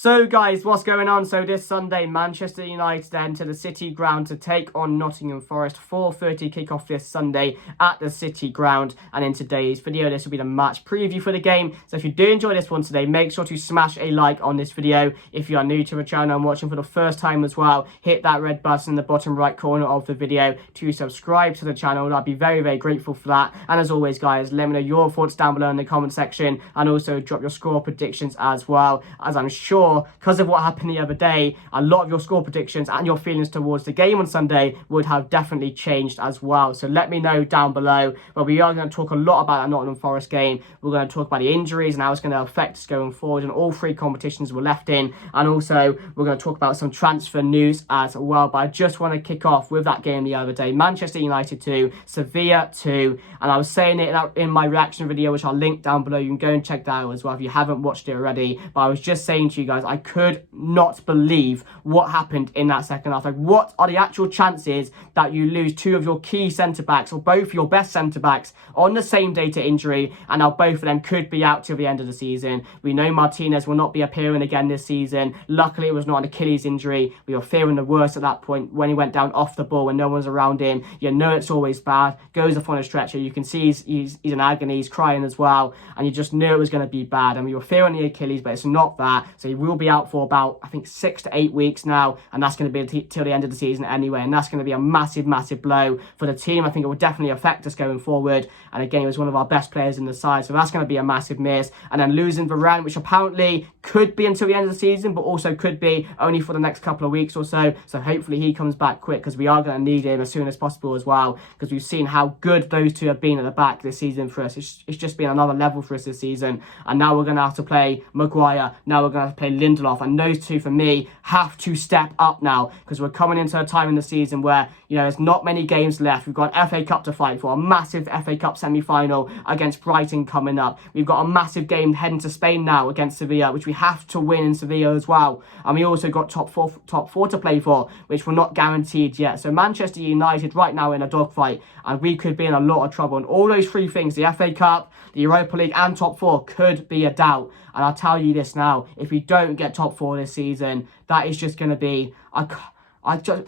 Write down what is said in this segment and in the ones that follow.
So guys, what's going on? So this Sunday, Manchester United enter the City Ground to take on Nottingham Forest. 4:30 kickoff this Sunday at the City Ground. And in today's video, this will be the match preview for the game. So if you do enjoy this one today, make sure to smash a like on this video. If you are new to the channel and watching for the first time as well, hit that red button in the bottom right corner of the video to subscribe to the channel. I'd be very, very grateful for that. And as always, guys, let me know your thoughts down below in the comment section, and also drop your score predictions as well, as I'm sure because of what happened the other day, a lot of your score predictions and your feelings towards the game on Sunday would have definitely changed as well. So let me know down below. But we are going to talk a lot about that Nottingham Forest game. We're going to talk about the injuries and how it's going to affect us going forward in all three competitions we're left in. And also, we're going to talk about some transfer news as well. But I just want to kick off with that game the other day. Manchester United 2, Sevilla 2. And I was saying it in my reaction video, which I'll link down below. You can go and check that out as well if you haven't watched it already. But I was just saying to you guys, I could not believe what happened in that second half. Like, what are the actual chances that you lose two of your key centre-backs, or both your best centre-backs, on the same day to injury, and now both of them could be out till the end of the season? We know Martinez will not be appearing again this season. Luckily, it was not an Achilles injury. We were fearing the worst at that point when he went down off the ball when no one's around him. You know it's always bad. Goes off on a stretcher. You can see he's in agony. He's crying as well. And you just knew it was going to be bad. And we were fearing the Achilles, but it's not that. So he will be out for about, I think, 6 to 8 weeks now, and that's going to be till the end of the season anyway, and that's going to be a massive blow for the team. I think it will definitely affect us going forward, and again, he was one of our best players in the side, so that's going to be a massive miss. And then losing Varane, which apparently could be until the end of the season, but also could be only for the next couple of weeks or so, so hopefully he comes back quick, because we are going to need him as soon as possible as well, because we've seen how good those two have been at the back this season for us. It's just been another level for us this season, and now we're going to have to play Maguire, now we're going to have to play Lindelof, and those two for me have to step up now, because we're coming into a time in the season where, you know, there's not many games left. We've got an FA Cup to fight for, a massive FA Cup semi-final against Brighton coming up. We've got a massive game heading to Spain now against Sevilla, which we have to win in Sevilla as well. And we also got top four to play for, which we're not guaranteed yet. So Manchester United right now in a dogfight, and we could be in a lot of trouble. And all those three things, the FA Cup, the Europa League and top four, could be a doubt. And I'll tell you this now, if we don't get top four this season, that is just going to be...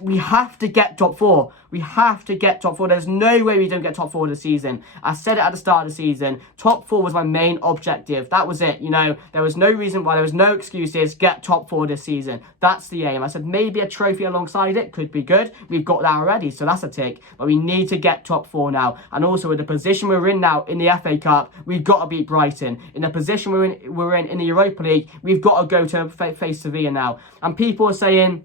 we have to get top four. We have to get top four. There's no way we don't get top four this season. I said it at the start of the season. Top four was my main objective. That was it. You know, there was no reason why, there was no excuses. Get top four this season. That's the aim. I said maybe a trophy alongside it could be good. We've got that already, so that's a tick. But we need to get top four now. And also, with the position we're in now in the FA Cup, we've got to beat Brighton. In the position we're in the Europa League, we've got to go to face Sevilla now. And people are saying,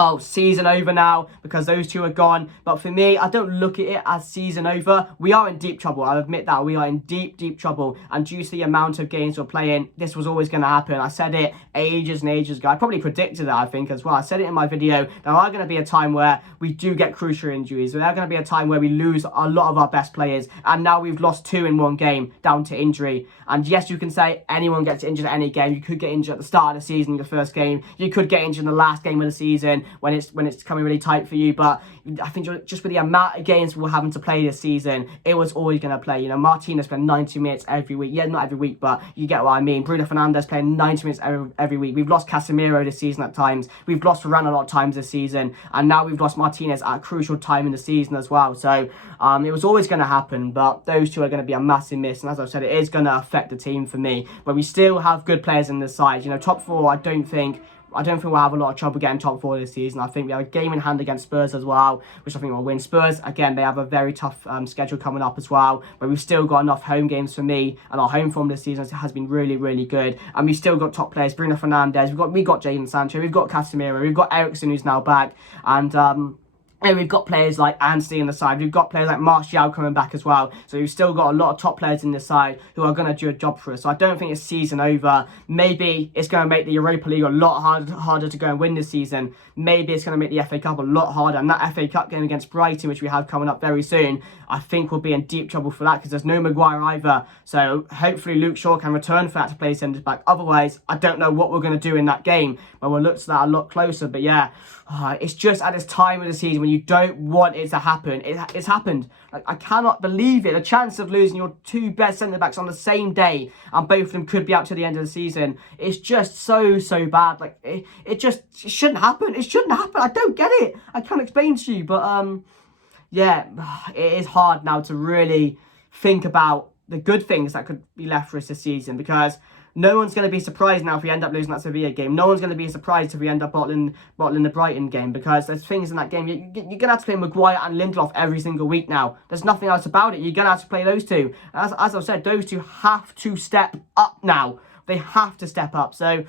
oh, season over now because those two are gone. But for me, I don't look at it as season over. We are in deep trouble. I'll admit that. We are in deep trouble. And due to the amount of games we're playing, this was always going to happen. I said it ages and ages ago. I probably predicted that, I think, as well. I said it in my video. There are going to be a time where we do get crucial injuries. There are going to be a time where we lose a lot of our best players. And now we've lost 2 in one game down to injury. And yes, you can say anyone gets injured at any game. You could get injured at the start of the season, your first game. You could get injured in the last game of the season when it's coming really tight for you. But I think just with the amount of games we're having to play this season, it was always going to play. You know, Martinez playing 90 minutes every week. Yeah, not every week, but you get what I mean. Bruno Fernandes playing 90 minutes every week. We've lost Casemiro this season at times. We've lost Varane a lot of times this season. And now we've lost Martinez at a crucial time in the season as well. So it was always going to happen. But those two are going to be a massive miss. And as I've said, it is going to affect the team for me. But we still have good players in the side. You know, top four, I don't think we'll have a lot of trouble getting top four this season. I think we have a game in hand against Spurs as well, which I think we'll win. Spurs, again, they have a very tough schedule coming up as well, but we've still got enough home games for me, and our home form this season has been really good. And we've still got top players, Bruno Fernandes, we got Jadon Sancho, we've got Casemiro, we've got Eriksen, who's now back, and we've got players like Anstey on the side. We've got players like Martial coming back as well. So we've still got a lot of top players in the side who are going to do a job for us. So I don't think it's season over. Maybe it's going to make the Europa League a lot harder to go and win this season. Maybe it's going to make the FA Cup a lot harder. And that FA Cup game against Brighton, which we have coming up very soon, I think we'll be in deep trouble for that because there's no Maguire either. So hopefully Luke Shaw can return for that to play centre back. Otherwise, I don't know what we're going to do in that game. But we'll look to that a lot closer. But yeah, it's just at this time of the season when when you don't want it to happen, it's happened. Like, I cannot believe it. The chance of losing your two best centre-backs on the same day, and both of them could be out to the end of the season, it's just so bad. Like, it shouldn't happen. It shouldn't happen. I don't get it. I can't explain to you, but yeah, it is hard now to really think about the good things that could be left for us this season, because no one's going to be surprised now if we end up losing that Sevilla game. No one's going to be surprised if we end up bottling the Brighton game, because there's things in that game. You're going to have to play Maguire and Lindelof every single week now. There's nothing else about it. You're going to have to play those two. As I've said, those two have to step up now. They have to step up. So,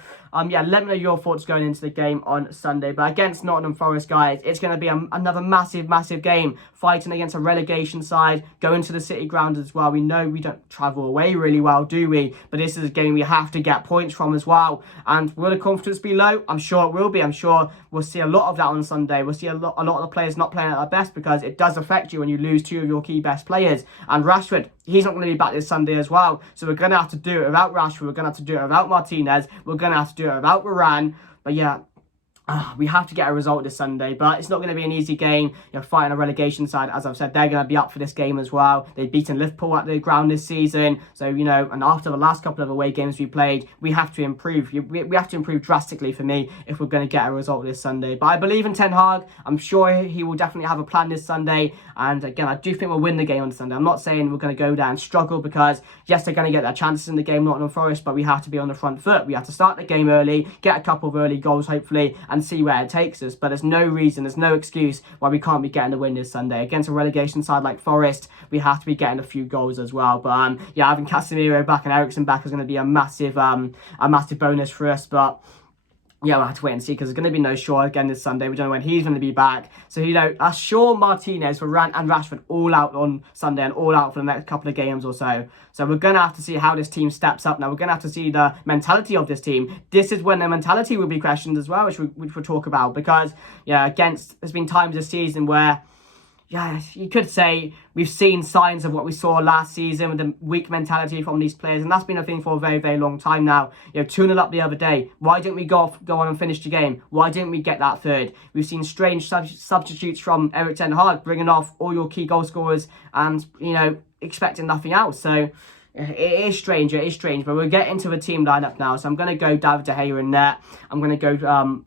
yeah, let me know your thoughts going into the game on Sunday. But against Nottingham Forest, guys, it's going to be another massive game. Fighting against a relegation side, going to the City Ground as well. We know we don't travel away really well, do we? But this is a game we have to get points from as well. And will the confidence be low? I'm sure it will be. I'm sure we'll see a lot of that on Sunday. We'll see a lot of the players not playing at their best, because it does affect you when you lose two of your key best players. And Rashford, he's not going to be back this Sunday as well. So we're going to have to do it without Rashford. We're going to have to do it without Martinez. We're going to have to do it without Varane. But yeah, we have to get a result this Sunday, but it's not going to be an easy game. Fighting a relegation side, as I've said, they're going to be up for this game as well. They've beaten Liverpool at the ground this season, so and after the last couple of away games we played, we have to improve. We have to improve drastically for me if we're going to get a result this Sunday. But I believe in Ten Hag. I'm sure he will definitely have a plan this Sunday, and again, I do think we'll win the game on Sunday. I'm not saying we're going to go down and struggle, because yes, they're going to get their chances in the game, Nottingham Forest, but we have to be on the front foot. We have to start the game early, get a couple of early goals hopefully, and see where it takes us. But there's no reason, there's no excuse why we can't be getting the win this Sunday. Against a relegation side like Forest, we have to be getting a few goals as well. But yeah, having Casemiro back and Eriksen back is going to be a massive bonus for us. But yeah, we'll have to wait and see, because there's going to be no Shaw again this Sunday. We don't know when he's going to be back. So, Shaw, Martinez, Varane and Rashford all out on Sunday and all out for the next couple of games or so. So we're going to have to see how this team steps up now. We're going to have to see the mentality of this team. This is when their mentality will be questioned as well, which we'll talk about. Because, yeah, there's been times this season where, yeah, you could say we've seen signs of what we saw last season with the weak mentality from these players, and that's been a thing for a very long time now. 2-0 up the other day. Why didn't we go on and finish the game? Why didn't we get that third? We've seen strange substitutes from Erik Ten Hag, bringing off all your key goal scorers and, expecting nothing else. So it is strange, but we're getting to the team lineup now. So I'm going to go David De Gea in net. I'm going to go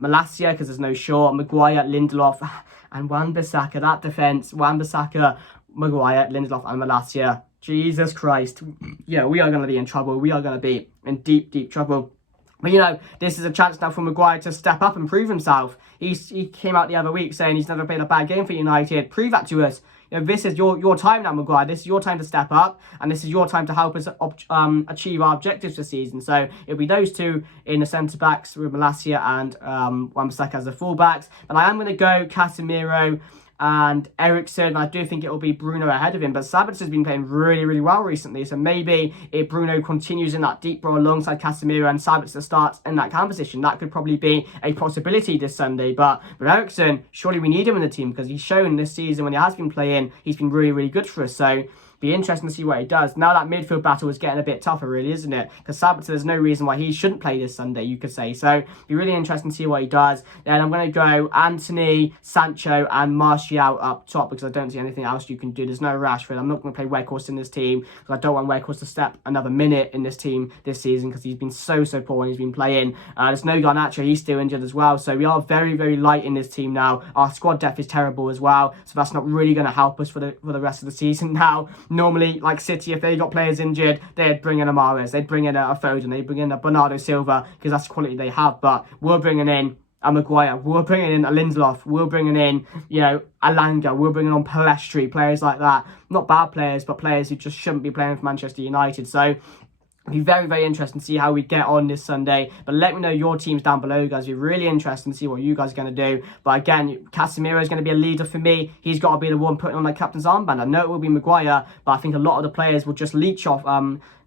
Malacia, because there's no Shaw, Maguire, Lindelof, and Wan-Bissaka. That defence, Wan-Bissaka, Maguire, Lindelof and Malacia. Jesus Christ. Yeah, we are going to be in trouble. We are going to be in deep trouble. But, this is a chance now for Maguire to step up and prove himself. He came out the other week saying he's never played a bad game for United. Prove that to us. This is your time now, Maguire. This is your time to step up, and this is your time to help us achieve our objectives this season. So it'll be those two in the centre-backs with Malacia and Wan-Bissaka as the full-backs. But I am going to go Casemiro and Eriksen. I do think it will be Bruno ahead of him, but Sabitzer has been playing really well recently, so maybe if Bruno continues in that deep role alongside Casemiro and Sabitzer starts in that cam position, that could probably be a possibility this Sunday. But with Eriksen, surely we need him in the team, because he's shown this season when he has been playing, he's been really good for us. So be interesting to see what he does. Now that midfield battle is getting a bit tougher, really, isn't it? Because Sabitzer, there's no reason why he shouldn't play this Sunday, you could say. So be really interesting to see what he does. Then I'm going to go Anthony, Sancho and Martial up top, because I don't see anything else you can do. There's no Rashford. I'm not going to play Weghorst in this team, because I don't want Weghorst to step another minute in this team this season, because he's been so poor when he's been playing. There's no Garnacho. He's still injured as well. So we are very light in this team now. Our squad depth is terrible as well. So that's not really going to help us for the rest of the season now. Normally, like City, if they got players injured, they'd bring in a Mahrez, they'd bring in a Foden, they'd bring in a Bernardo Silva, because that's the quality they have. But we're bringing in a Maguire, we're bringing in a Lindelof, we're bringing in, Alanga, we're bringing on Palestri, players like that. Not bad players, but players who just shouldn't be playing for Manchester United. So it'll be very interesting to see how we get on this Sunday. But let me know your teams down below, guys. It'll be really interesting to see what you guys are going to do. But again, Casemiro is going to be a leader for me. He's got to be the one putting on the captain's armband. I know it will be Maguire, but I think a lot of the players will just leech off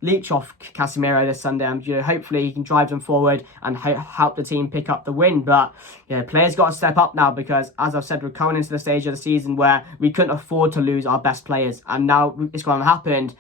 Casemiro this Sunday. And hopefully he can drive them forward and help the team pick up the win. But players got to step up now, because as I've said, we're coming into the stage of the season where we couldn't afford to lose our best players, and now it's going to happen.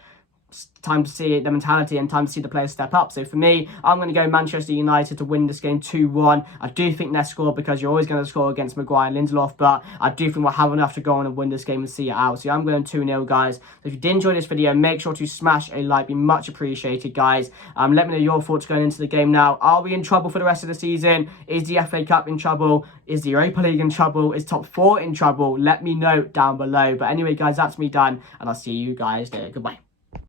time to see the mentality and time to see the players step up. So for me, I'm going to go Manchester United to win this game 2-1. I do think they'll score because you're always going to score against Maguire and Lindelof, but I do think we'll have enough to go on and win this game and see it out. So I'm going 2-0, guys. So if you did enjoy this video, make sure to smash a like. Be much appreciated, guys. Let me know your thoughts going into the game now. Are we in trouble for the rest of the season? Is the FA Cup in trouble? Is the Europa League in trouble? Is top 4 in trouble? Let me know down below. But anyway, guys, that's me done, and I'll see you guys later. Goodbye.